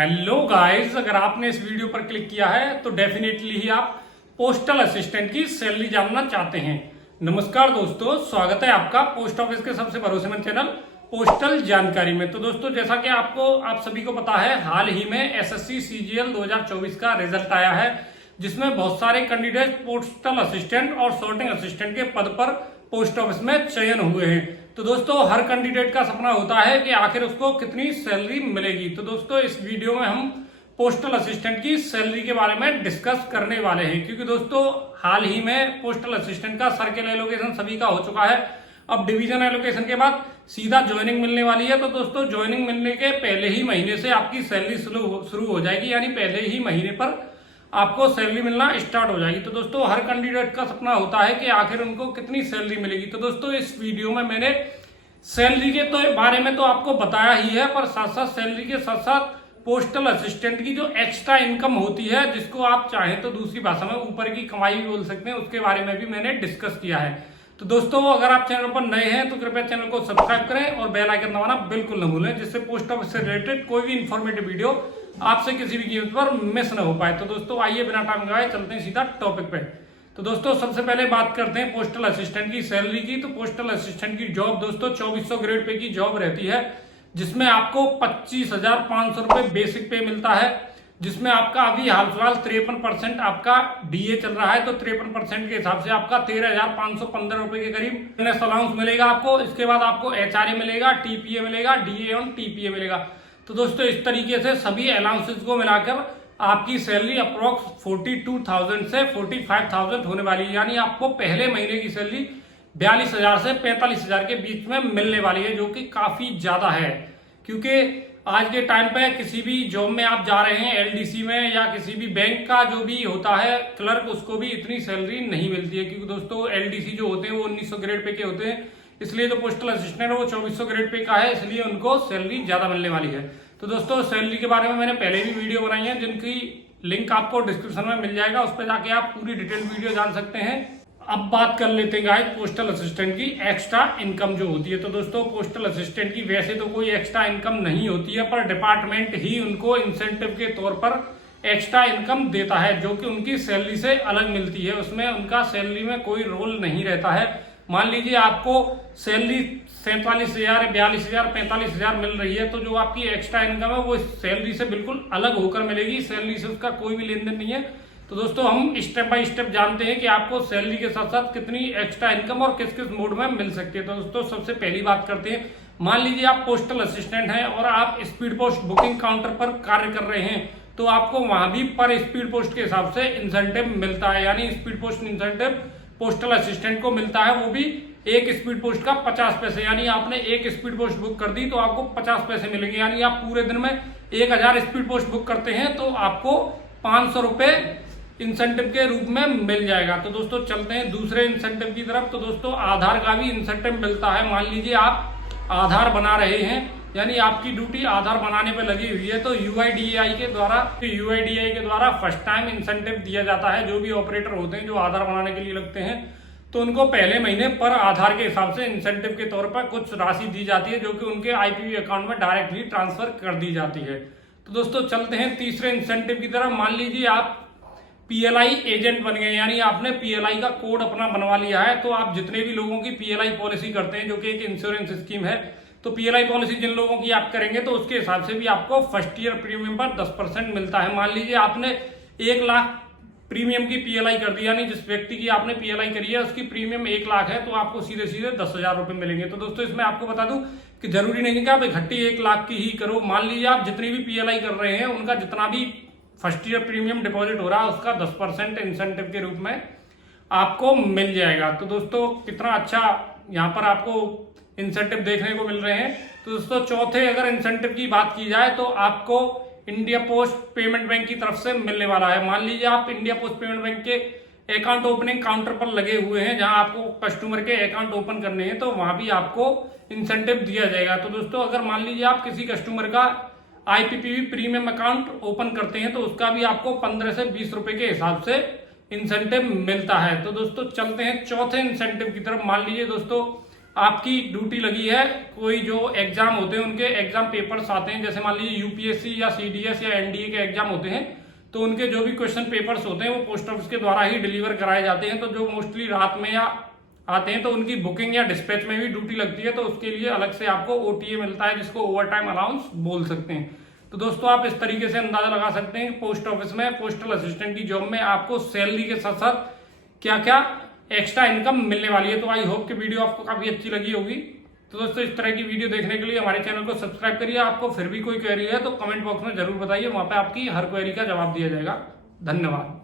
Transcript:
Hello guys, अगर आपने इस वीडियो पर क्लिक किया है तो डेफिनेटली ही आप पोस्टल असिस्टेंट की सैलरी जानना चाहते हैं। नमस्कार दोस्तों, स्वागत है आपका पोस्ट ऑफिस के सबसे भरोसेमंद चैनल पोस्टल जानकारी में। तो दोस्तों, जैसा कि आप सभी को पता है, हाल ही में एसएससी सीजीएल 2024 का रिजल्ट आया है, जिसमें बहुत सारे कैंडिडेट पोस्टल असिस्टेंट और सॉर्टिंग असिस्टेंट के पद पर पोस्ट ऑफिस में चयन हुए हैं। तो दोस्तों, हर कैंडिडेट का सपना होता है कि आखिर उसको कितनी सैलरी मिलेगी। तो दोस्तों, इस वीडियो में हम पोस्टल असिस्टेंट की सैलरी के बारे में डिस्कस करने वाले हैं, क्योंकि दोस्तों हाल ही में पोस्टल असिस्टेंट का सर्किल एलोकेशन सभी का हो चुका है। अब डिवीजन एलोकेशन के बाद सीधा ज्वाइनिंग मिलने वाली है। तो दोस्तों, ज्वाइनिंग मिलने के पहले ही महीने से आपकी सैलरी शुरू हो जाएगी, यानी पहले ही महीने पर आपको सैलरी मिलना स्टार्ट हो जाएगी। तो दोस्तों, हर कैंडिडेट का सपना होता है कि आखिर उनको कितनी सैलरी मिलेगी। तो दोस्तों, इस वीडियो में मैंने सैलरी के बारे में तो आपको बताया ही है, पर साथ साथ सैलरी के साथ साथ पोस्टल असिस्टेंट की जो एक्स्ट्रा इनकम होती है, जिसको आप चाहें तो दूसरी भाषा में ऊपर की कमाई भी बोल सकते हैं, उसके बारे में भी मैंने डिस्कस किया है। तो दोस्तों, अगर आप चैनल पर नए हैं तो कृपया चैनल को सब्सक्राइब करें और बेल आइकन दबाना बिल्कुल न भूलें, जिससे पोस्ट ऑफिस से रिलेटेड कोई भी इंफॉर्मेटिव वीडियो आपसे किसी भी कीमत पर मिस न हो पाए। तो दोस्तों, आइए बिना टाइम गवाए चलते हैं सीधा टॉपिक पे। तो दोस्तों, सबसे पहले बात करते हैं पोस्टल असिस्टेंट की सैलरी की। तो पोस्टल असिस्टेंट की जॉब दोस्तों 2400 ग्रेड पे की जॉब रहती है, जिसमें आपको 25,500 रुपए बेसिक पे मिलता है, जिसमें आपका अभी हाल फिलहाल 53% आपका डीए चल रहा है। तो 53% के हिसाब से आपका 13,515 रुपए के करीब अलाउंस मिलेगा आपको। इसके बाद आपको एचआरए मिलेगा, टीपीए मिलेगा, डीए और टीपीए मिलेगा। तो दोस्तों, इस तरीके से सभी अलाउंसेस को मिलाकर आपकी सैलरी अप्रोक्स 42,000 से 45,000 होने वाली है, यानी आपको पहले महीने की सैलरी 42,000 से 45,000 के बीच में मिलने वाली है, जो कि काफी ज्यादा है। क्योंकि आज के टाइम पे किसी भी जॉब में आप जा रहे हैं, एलडीसी में या किसी भी बैंक का जो भी होता है क्लर्क, उसको भी इतनी सैलरी नहीं मिलती है। क्योंकि दोस्तों, एलडीसी जो होते हैं वो 1900 ग्रेड पे के होते हैं, इसलिए जो पोस्टल असिस्टेंट है वो 2400 ग्रेड पे का है, इसलिए उनको सैलरी ज्यादा मिलने वाली है। तो दोस्तों, सैलरी के बारे में मैंने पहले भी वीडियो बनाई है, जिनकी लिंक आपको डिस्क्रिप्शन में मिल जाएगा, उस पर जाके आप पूरी डिटेल वीडियो जान सकते हैं। अब बात कर लेते हैं गाइस पोस्टल असिस्टेंट की एक्स्ट्रा इनकम जो होती है। तो दोस्तों, पोस्टल असिस्टेंट की वैसे तो कोई एक्स्ट्रा इनकम नहीं होती है, पर डिपार्टमेंट ही उनको इंसेंटिव के तौर पर एक्स्ट्रा इनकम देता है, जो कि उनकी सैलरी से अलग मिलती है। उसमें उनका सैलरी में कोई रोल नहीं रहता है। मान लीजिए आपको सैलरी 47,000, 42,000, 45,000 मिल रही है, तो जो आपकी एक्स्ट्रा इनकम है वो सैलरी से बिल्कुल अलग होकर मिलेगी, सैलरी से उसका कोई भी लेन देन नहीं है। तो दोस्तों, हम स्टेप बाय स्टेप जानते हैं कि आपको सैलरी के साथ साथ कितनी एक्स्ट्रा इनकम और किस किस मोड में मिल सकती है। तो दोस्तों, सबसे पहली बात करते हैं। मान लीजिए आप पोस्टल असिस्टेंट हैं और आप स्पीड पोस्ट बुकिंग काउंटर पर कार्य कर रहे हैं, तो आपको वहां भी पर स्पीड पोस्ट के हिसाब से इंसेंटिव मिलता है, यानी speed post incentive postal assistant को मिलता है, वो भी एक स्पीड पोस्ट का 50 पैसे। यानी आपने एक स्पीड पोस्ट बुक कर दी तो आपको 50 पैसे मिलेंगे, यानी आप पूरे दिन में 1000 स्पीड पोस्ट बुक करते हैं तो आपको 500 रुपए इंसेंटिव के रूप में मिल जाएगा। तो दोस्तों, चलते हैं दूसरे इंसेंटिव की तरफ। तो दोस्तों, आधार का भी इंसेंटिव मिलता है। मान लीजिए आप आधार बना रहे हैं, यानी आपकी ड्यूटी आधार बनाने पे लगी हुई है, तो यूआईडीएआई के द्वारा फर्स्ट टाइम इंसेंटिव दिया जाता है। जो भी ऑपरेटर होते हैं जो आधार बनाने के लिए लगते हैं, तो उनको पहले महीने पर आधार के हिसाब से इंसेंटिव के तौर पर कुछ राशि दी जाती है, जो कि उनके आईपीवी अकाउंट में डायरेक्टली ट्रांसफर कर दी जाती है। तो दोस्तों, चलते हैं तीसरे इंसेंटिव की तरफ। मान लीजिए आप पीएलआई एजेंट बन गए, यानी आपने पीएलआई का कोड अपना बनवा लिया है। तो आप जितने भी लोगों की पीएलआई पॉलिसी करते हैं, जो कि एक इंश्योरेंस स्कीम है, तो पीएलआई पॉलिसी जिन लोगों की आप करेंगे तो उसके हिसाब से भी आपको फर्स्ट ईयर प्रीमियम पर 10% मिलता है। मान लीजिए आपने 1 लाख प्रीमियम की पीएलआई कर दी, यानी जिस व्यक्ति की आपने पीएलआई करी है उसकी प्रीमियम 1 लाख है, तो आपको सीधे सीधे 10,000 रुपए मिलेंगे। तो दोस्तों, इसमें आपको बता दूं कि जरूरी नहीं कि आप इकट्ठी 1 लाख की ही करो। मान लीजिए आप जितनी भी पीएलआई कर रहे हैं, उनका जितना भी फर्स्ट ईयर प्रीमियम डिपॉजिट हो रहा है, उसका 10% इंसेंटिव के रूप में आपको मिल जाएगा। तो दोस्तों, कितना अच्छा यहाँ पर आपको इंसेंटिव देखने को मिल रहे हैं। तो दोस्तों, चौथे अगर इंसेंटिव की बात की जाए तो आपको इंडिया पोस्ट पेमेंट बैंक की तरफ से मिलने वाला है। मान लीजिए आप इंडिया पोस्ट पेमेंट बैंक के अकाउंट ओपनिंग काउंटर पर लगे हुए हैं, जहां आपको कस्टमर के अकाउंट ओपन करने हैं, तो वहां भी आपको इंसेंटिव दिया जाएगा। तो दोस्तों, अगर मान लीजिए आप किसी कस्टमर का आईपीपीबी प्रीमियम अकाउंट ओपन करते हैं, तो उसका भी आपको 15 से 20 रुपए के हिसाब से इंसेंटिव मिलता है। तो दोस्तों, चलते हैं चौथे इंसेंटिव की तरफ। मान लीजिए दोस्तों, आपकी ड्यूटी लगी है, कोई जो एग्जाम होते हैं उनके एग्जाम पेपर्स आते हैं, जैसे मान लीजिए यूपीएससी या सीडीएस या एनडीए के एग्जाम होते हैं, तो उनके जो भी क्वेश्चन पेपर्स होते हैं वो पोस्ट ऑफिस के द्वारा ही डिलीवर कराए जाते हैं। तो जो मोस्टली रात में या आते हैं तो उनकी बुकिंग या डिस्पैच में भी ड्यूटी लगती है, तो उसके लिए अलग से आपको ओटीए मिलता है, जिसको ओवर टाइम अलाउंस बोल सकते हैं। तो दोस्तों आप इस तरीके से अंदाजा लगा सकते हैं पोस्ट ऑफिस में पोस्टल असिस्टेंट की जॉब में आपको सैलरी के साथ साथ क्या क्या एक्स्ट्रा इनकम मिलने वाली है। तो आई होप कि वीडियो आपको काफी अच्छी लगी होगी। तो दोस्तों इस तरह की वीडियो देखने के लिए हमारे चैनल को सब्सक्राइब करिए। आपको फिर भी कोई क्वेरी है तो कमेंट बॉक्स में जरूर बताइए, वहां पे आपकी हर क्वेरी का जवाब दिया जाएगा। धन्यवाद।